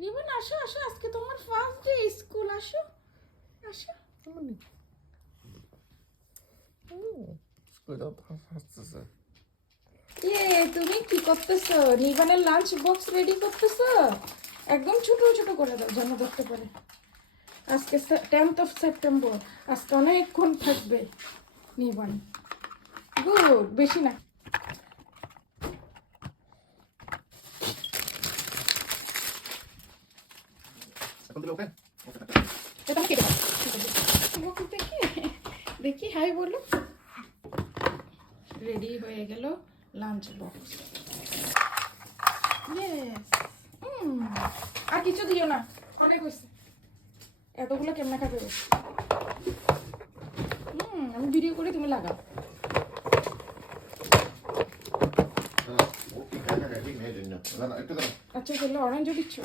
Ribbon আসো আসো, আজকে তোমার ফার্স্ট ডে স্কুল, আসো আসো। স্কুলটা হাসতেছে। তুমি কি করতেছো? নিবানের লাঞ্চ বক্স রেডি করতেছো? একদম ছোট ছোট করে দাও যেন ধরতে পারে। আজকে 10th of সেপ্টেম্বর, আজকে অনেকক্ষণ থাকবে নিবান। গুড, বেশি না। এখন দিলে ওকে? এটা আমি কেটে দাও। দেখি দেখি, হাই বলো। রেডি হয়ে গেল লাঞ্চ বক্স। ইয়েস। আর কিছু দিও না, অনেক হয়েছে। এতগুলো কেমন খাবে? আমি ভিডিও করে, তুমি লাগাও। ওকে, হ্যাঁ, হ্যাঁ, একটু দাও। আচ্ছা, তাহলে অরেঞ্জও দিচ্ছ?